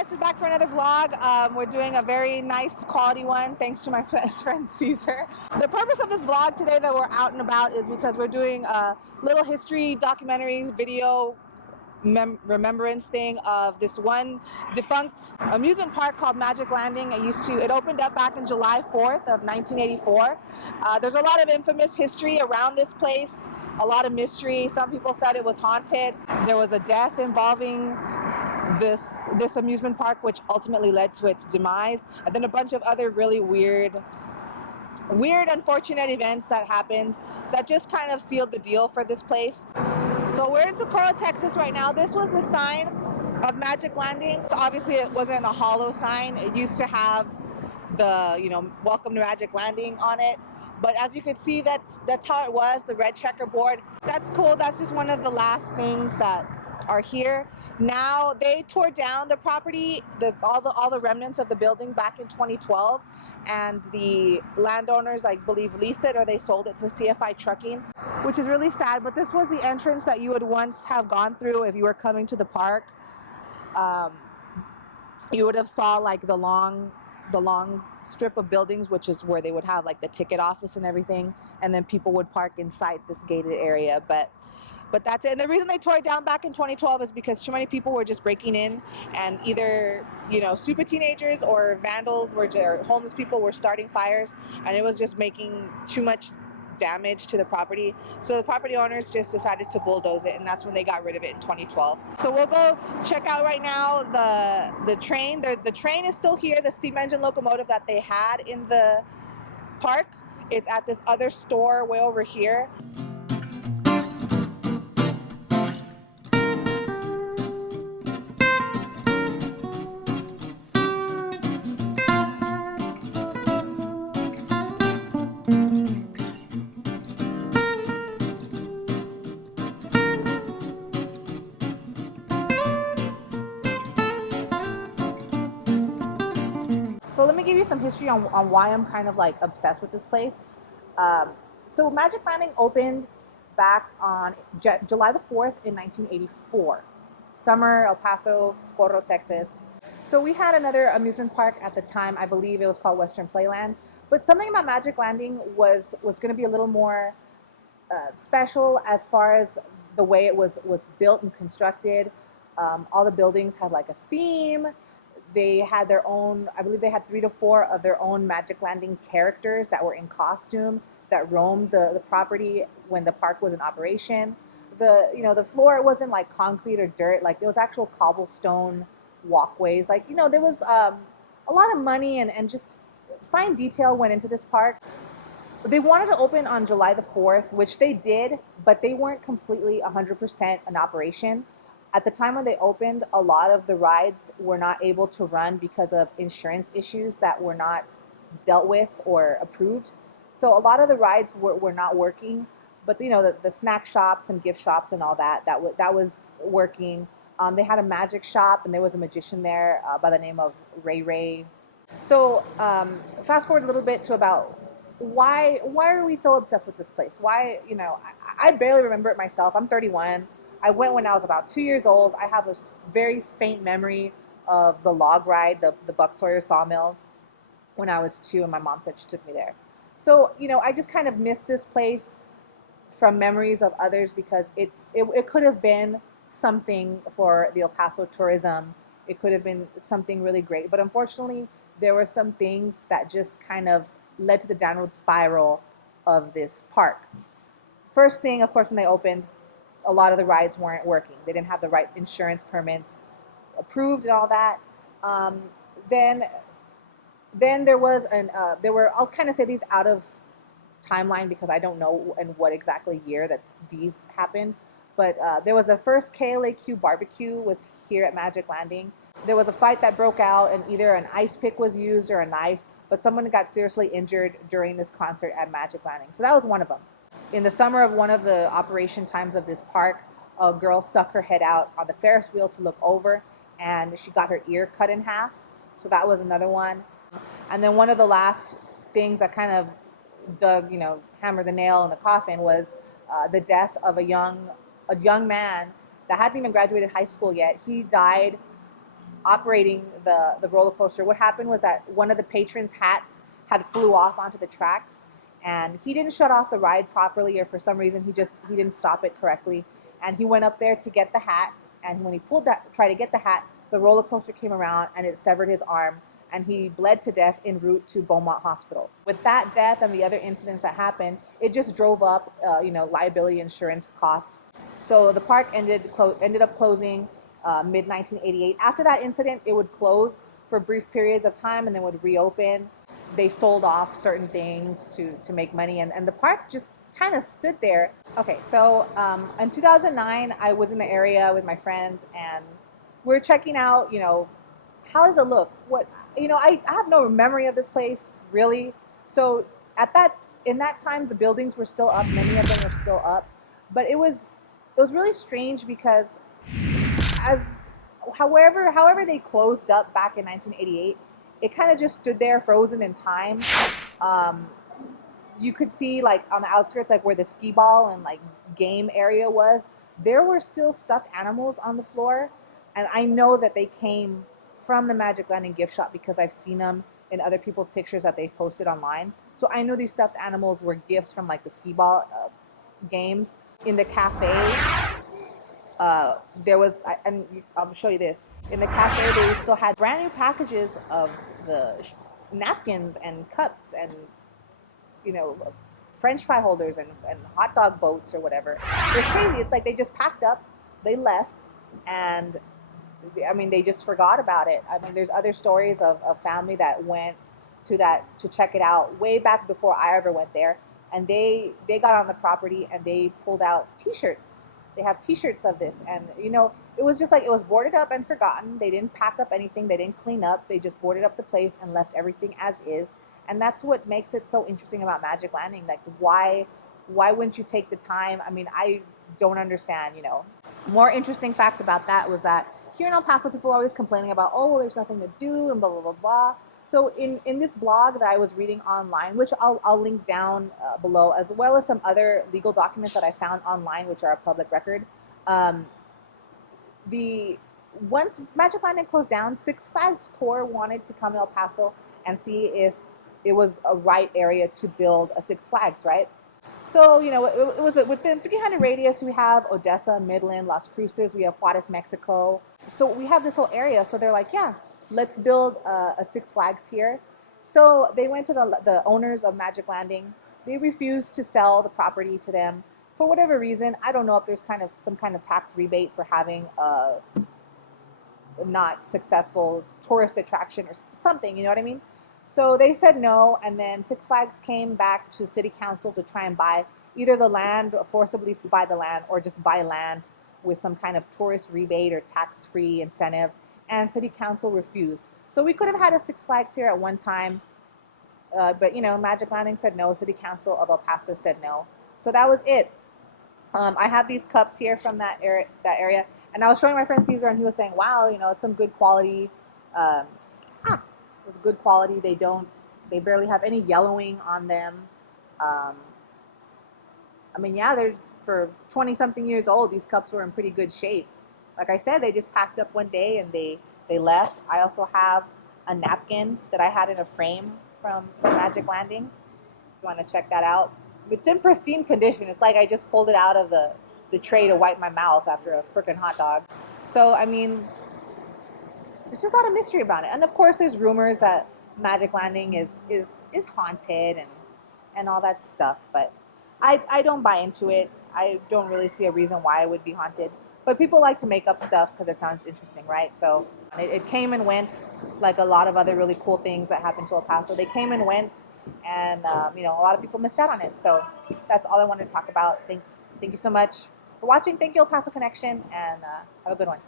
guys, we're back for another vlog. We're doing a very nice quality one thanks to my best friend Caesar. The purpose of this vlog today that we're out and about is because we're doing a little history documentaries video remembrance thing of this one defunct amusement park called Magic Landing. It opened up back in July 4th of 1984. There's a lot of infamous history around this place, a lot of mystery. Some people said it was haunted. There was a death involving this amusement park, which ultimately led to its demise, and then a bunch of other really weird unfortunate events that happened that just kind of sealed the deal for this place. So we're in Socorro, Texas right now. This was the sign of Magic Landing. So obviously it wasn't a hollow sign. It used to have the, welcome to Magic Landing on it. But as you can see, that's how it was, the red checkerboard. That's cool. That's just one of the last things that are here. Now they tore down the property, all the remnants of the building back in 2012, and the landowners, I believe, leased it or they sold it to CFI Trucking, which is really sad. But this was the entrance that you would once have gone through if you were coming to the park. You would have saw like the long strip of buildings, which is where they would have like the ticket office and everything, and then people would park inside this gated area. But that's it. And the reason they tore it down back in 2012 is because too many people were just breaking in, and either stupid teenagers or vandals or homeless people were starting fires, and it was just making too much damage to the property. So the property owners just decided to bulldoze it, and that's when they got rid of it in 2012. So we'll go check out right now the train. The train is still here, the steam engine locomotive that they had in the park. It's at this other store way over here. So let me give you some history on why I'm kind of like obsessed with this place. So Magic Landing opened back on July the 4th in 1984. Summer, El Paso, Socorro, Texas. So we had another amusement park at the time. I believe it was called Western Playland. But something about Magic Landing was going to be a little more special as far as the way it was built and constructed. All the buildings had like a theme. They had their own, I believe they had 3 to 4 of their own Magic Landing characters that were in costume that roamed the property when the park was in operation. The floor, it wasn't like concrete or dirt, like there was actual cobblestone walkways. Like, there was a lot of money and just fine detail went into this park. They wanted to open on July the 4th, which they did, but they weren't completely 100% in operation. At the time when they opened, a lot of the rides were not able to run because of insurance issues that were not dealt with or approved. So a lot of the rides were not working, but the snack shops and gift shops and all that was working. They had a magic shop, and there was a magician there by the name of Ray Ray. So fast forward a little bit to about why are we so obsessed with this place? Why, I barely remember it myself. I'm 31. I went when I was about 2 years old. I have a very faint memory of the log ride, the Buck Sawyer sawmill, when I was 2, and my mom said she took me there. So, I just kind of miss this place from memories of others because it could have been something for the El Paso tourism. It could have been something really great. But unfortunately, there were some things that just kind of led to the downward spiral of this park. First thing, of course, when they opened, a lot of the rides weren't working. They didn't have the right insurance permits approved and all that. Then there was I'll kind of say these out of timeline because I don't know in what exactly year that these happened. But there was the first KLAQ barbecue was here at Magic Landing. There was a fight that broke out, and either an ice pick was used or a knife, but someone got seriously injured during this concert at Magic Landing. So that was one of them. In the summer of one of the operation times of this park, a girl stuck her head out on the Ferris wheel to look over, and she got her ear cut in half. So that was another one. And then one of the last things that kind of hammered the nail in the coffin was the death of a young man that hadn't even graduated high school yet. He died operating the roller coaster, what happened was that one of the patrons' hats had flew off onto the tracks, and he didn't shut off the ride properly, or for some reason he didn't stop it correctly, and he went up there to get the hat, and when he tried to get the hat, the roller coaster came around and it severed his arm, and he bled to death en route to Beaumont Hospital. With that death and the other incidents that happened, it just drove up, liability insurance costs. So the park ended up closing mid 1988. After that incident, it would close for brief periods of time and then would reopen. They sold off certain things to make money, and the park just kind of stood there. Okay, so in 2009, I was in the area with my friend, and we're checking out, how does it look? I have no memory of this place, really. So in that time, the buildings were still up. Many of them were still up. But it was really strange because however they closed up back in 1988, it kind of just stood there frozen in time. You could see, like, on the outskirts, like where the skee ball and like game area was, there were still stuffed animals on the floor. And I know that they came from the Magic Landing gift shop because I've seen them in other people's pictures that they've posted online. So I know these stuffed animals were gifts from like the skee ball games. In the cafe, there was, and I'll show you this. In the cafe, they still had brand new packages of the napkins and cups and, French fry holders and hot dog boats or whatever. It was crazy. It's like they just packed up, they left, and they just forgot about it. There's other stories of family that went to check it out way back before I ever went there, and they got on the property and they pulled out T-shirts. They have T-shirts of this, and it was just like it was boarded up and forgotten. They didn't pack up anything. They didn't clean up. They just boarded up the place and left everything as is. And that's what makes it so interesting about Magic Landing. Like, why wouldn't you take the time? I don't understand. More interesting facts about that was that here in El Paso, people are always complaining about, oh, well, there's nothing to do and blah, blah, blah, blah. So in this blog that I was reading online, which I'll link down below, as well as some other legal documents that I found online, which are a public record, once Magic Landing closed down, Six Flags Corps wanted to come to El Paso and see if it was a right area to build a Six Flags, right? So, it was within 300 radius. We have Odessa, Midland, Las Cruces. We have Juarez, Mexico. So we have this whole area. So they're like, yeah, let's build a Six Flags here. So they went to the owners of Magic Landing. They refused to sell the property to them for whatever reason. I don't know if there's some kind of tax rebate for having a not successful tourist attraction or something, you know what I mean? So they said no, and then Six Flags came back to City Council to try and buy either the land, or forcibly buy the land, or just buy land with some kind of tourist rebate or tax-free incentive, and City Council refused. So we could have had a Six Flags here at one time, but Magic Landing said no, City Council of El Paso said no. So that was it. I have these cups here from that area, and I was showing my friend Caesar, and he was saying, wow, it's some good quality. It's good quality. They barely have any yellowing on them. They're for 20-something years old. These cups were in pretty good shape. Like I said, they just packed up one day and they left. I also have a napkin that I had in a frame from Magic Landing. If you want to check that out. It's in pristine condition. It's like I just pulled it out of the tray to wipe my mouth after a frickin' hot dog. So, there's just a lot of mystery about it. And of course, there's rumors that Magic Landing is haunted and all that stuff. But I don't buy into it. I don't really see a reason why it would be haunted. But people like to make up stuff because it sounds interesting, right? So it came and went, like a lot of other really cool things that happened to El Paso. They came and went, and a lot of people missed out on it. So that's all I wanted to talk about. Thanks. Thank you so much for watching. Thank you, El Paso Connection, and have a good one.